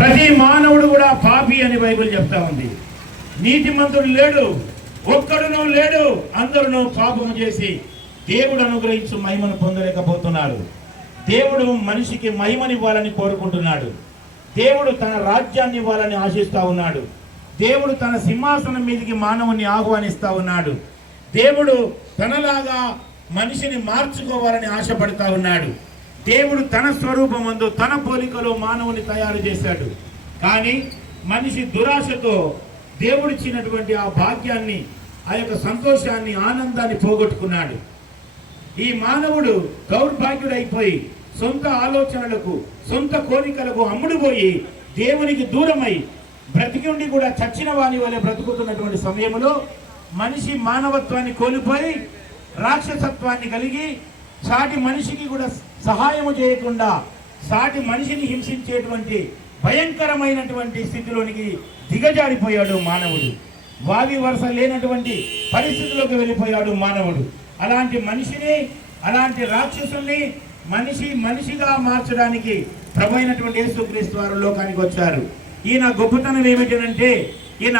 ప్రతి మానవుడు కూడా పాపి అని బైబిల్ చెప్తా ఉంది. నీతిమంతుడు లేడు, ఒక్కడునూ లేడు, అందరూ పాపము చేసి దేవుడు అనుగ్రహించు మహిమను పొందలేకపోతున్నారు. దేవుడు మనిషికి మహిమనివ్వాలని కోరుకుంటున్నాడు. దేవుడు తన రాజ్యాన్ని ఇవ్వాలని ఆశిస్తా ఉన్నాడు. దేవుడు తన సింహాసనం మీదకి మానవుని ఆహ్వానిస్తా ఉన్నాడు. దేవుడు తనలాగా మనిషిని మార్చుకోవాలని ఆశపడతా ఉన్నాడు. దేవుడు తన స్వరూపమందు తన పోలికలో మానవుని తయారు చేశాడు. కానీ మనిషి దురాశతో దేవుడిచ్చినటువంటి ఆ భాగ్యాన్ని, ఆ యొక్క సంతోషాన్ని, ఆనందాన్ని పోగొట్టుకున్నాడు. ఈ మానవుడు దౌర్భాగ్యుడైపోయి సొంత ఆలోచనలకు, సొంత కోరికలకు అమ్ముడుపోయి దేవునికి దూరమై బ్రతికి ఉండి కూడా చచ్చిన వాని వలె బ్రతుకుతున్నటువంటి సమయంలో మనిషి మానవత్వాన్ని కోల్పోయి రాక్షసత్వాన్ని కలిగి సాటి మనిషికి కూడా సహాయము చేయకుండా సాటి మనిషిని హింసించేటువంటి భయంకరమైనటువంటి స్థితిలోనికి దిగజారిపోయాడు మానవుడు. వావి వరుస లేనటువంటి పరిస్థితిలోకి వెళ్ళిపోయాడు మానవుడు. అలాంటి మనిషిని, అలాంటి రాక్షసుల్ని మనిషిగా మార్చడానికి ప్రభు అయినటువంటి యేసుక్రీస్తు వారు లోకానికి వచ్చారు. ఈయన గొప్పతనం ఏమిటంటే ఈయన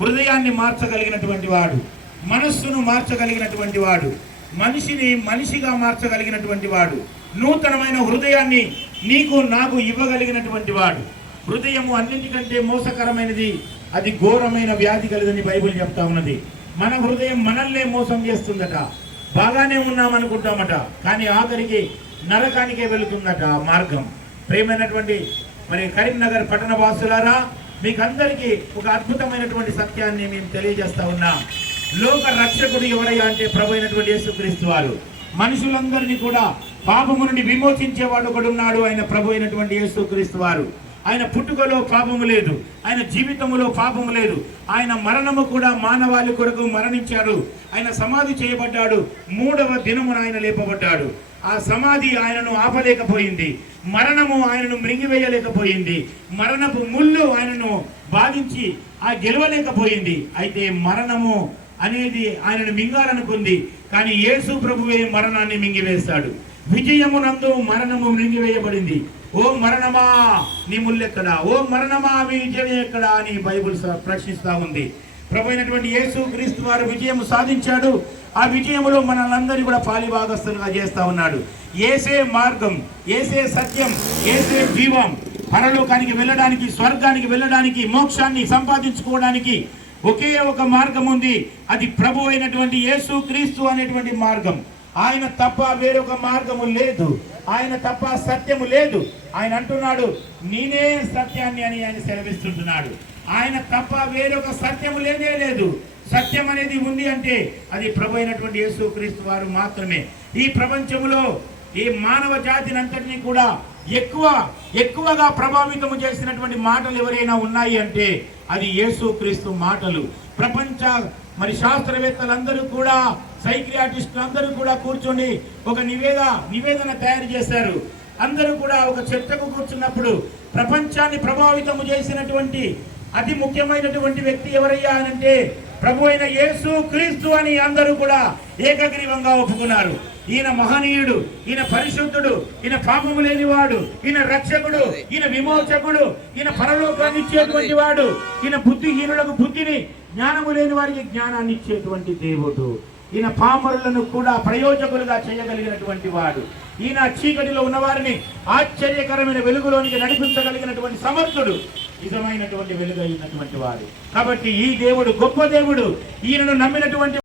హృదయాన్ని మార్చగలిగినటువంటి వాడు, మనస్సును మార్చగలిగినటువంటి వాడు, మనిషిని మనిషిగా మార్చగలిగినటువంటి వాడు, నూతనమైన హృదయాన్ని నీకు నాకు ఇవ్వగలిగినటువంటి వాడు. హృదయము అన్నింటికంటే మోసకరమైనది, అది ఘోరమైన వ్యాధి కలదని బైబిల్ చెప్తా ఉన్నది. మన హృదయం మనల్నే మోసం చేస్తుందట. బాగానే ఉన్నామనుకుంటామట, కానీ ఆఖరికి నరకానికే వెళుతుందట ఆ మార్గం. ప్రేమైనటువంటి మరి కరీంనగర్ పట్టణ వాసులారా, మీకందరికీ ఒక అద్భుతమైనటువంటి సత్యాన్ని మేము తెలియజేస్తా ఉన్నాం. లోక రక్షకుడు ఎవరయ్యా అంటే ప్రభు అయినటువంటి యేసుక్రీస్తు వారు. మనుషులందరినీ కూడా పాపము నుండి విమోచించేవాడు ఒకడున్నాడు, ఆయన ప్రభు అయినటువంటి యేసుక్రీస్తు వారు. ఆయన పుట్టుకలో పాపము లేదు, ఆయన జీవితములో పాపము లేదు. ఆయన మరణము కూడా మానవాళి కొరకు మరణించాడు. ఆయన సమాధి చేయబడ్డాడు. 3వ దినమున ఆయన లేపబడ్డాడు. ఆ సమాధి ఆయనను ఆపలేకపోయింది. మరణము ఆయనను మృంగివేయలేకపోయింది. మరణపు ముళ్ళు ఆయనను బాధించి గెలవలేకపోయింది. అయితే మరణము అనేది ఆయనను మింగాలనుకుంది, కానీ యేసు ప్రభువే మరణాన్ని మింగివేశాడు. విజయమునందు మరణము మృంగివేయబడింది. ఓ మరణమా నీ ముల్లెక్కడా, ఓ మరణమా మీ విజయం ఎక్కడా అని బైబిల్ ప్రశ్నిస్తా ఉంది. ప్రభు అయినటువంటి యేసుక్రీస్తు వారు విజయం సాధించాడు. ఆ విజయములో మనల్ని కూడా పాలిభాగస్తులుగా చేస్తా ఉన్నాడు. యేసే మార్గం, యేసే సత్యం, యేసే జీవం. పరలోకానికి వెళ్ళడానికి, స్వర్గానికి వెళ్ళడానికి, మోక్షాన్ని సంపాదించుకోవడానికి ఒకే ఒక మార్గం ఉంది. అది ప్రభు అయినటువంటి యేసుక్రీస్తు అనేటువంటి మార్గం. ఆయన తప్ప వేరొక మార్గము లేదు, ఆయన తప్ప సత్యము లేదు. ఆయన అంటున్నాడు, నేనే సత్యాన్ని అని ఆయన సెలవిస్తుంటున్నాడు. ఆయన తప్ప వేరొక సత్యము లేనే లేదు. సత్యం అనేది ఉంది అంటే అది ప్రభు అయినటువంటి యేసుక్రీస్తు వారు మాత్రమే. ఈ ప్రపంచంలో ఈ మానవ జాతిని అంతటినీ కూడా ఎక్కువగా ప్రభావితము చేసినటువంటి మాటలు ఎవరైనా ఉన్నాయి అంటే అది యేసుక్రీస్తు మాటలు. ప్రపంచ మరి శాస్త్రవేత్తలందరూ కూడా, సైకియాట్రిస్టులు అందరూ కూడా కూర్చొని ఒక నివేదన తయారు చేశారు. అందరూ కూడా ఒక చర్చకు కూర్చున్నప్పుడు ప్రపంచాన్ని ప్రభావితము చేసినటువంటి అతి ముఖ్యమైనటువంటి వ్యక్తి ఎవరయ్యా అంటే ప్రభు అయిన యేసుక్రీస్తు అని అందరూ కూడా ఏకగ్రీవంగా ఒప్పుకున్నారు. ఈయన మహనీయుడు, ఈయన పరిశుద్ధుడు, ఈయన పాపము లేనివాడు, ఈయన రక్షకుడు, ఈయన విమోచకుడు, ఈయన పరలోకాన్ని ఇచ్చేటువంటి వాడు, ఈయన బుద్ధిహీనులకు బుద్ధిని, జ్ఞానము లేని వారికి జ్ఞానాన్ని ఇచ్చేటువంటి దేవుడు. ఈయన పామరులను కూడా ప్రయోజకులుగా చేయగలిగినటువంటి వాడు. ఈయన చీకటిలో ఉన్నవారిని ఆశ్చర్యకరమైన వెలుగులోనికి నడిపించగలిగినటువంటి సమర్థుడు, నిజమైనటువంటి వెలుగు అయినటువంటి వాడు. కాబట్టి ఈ దేవుడు గొప్ప దేవుడు. ఈయనను నమ్మినటువంటి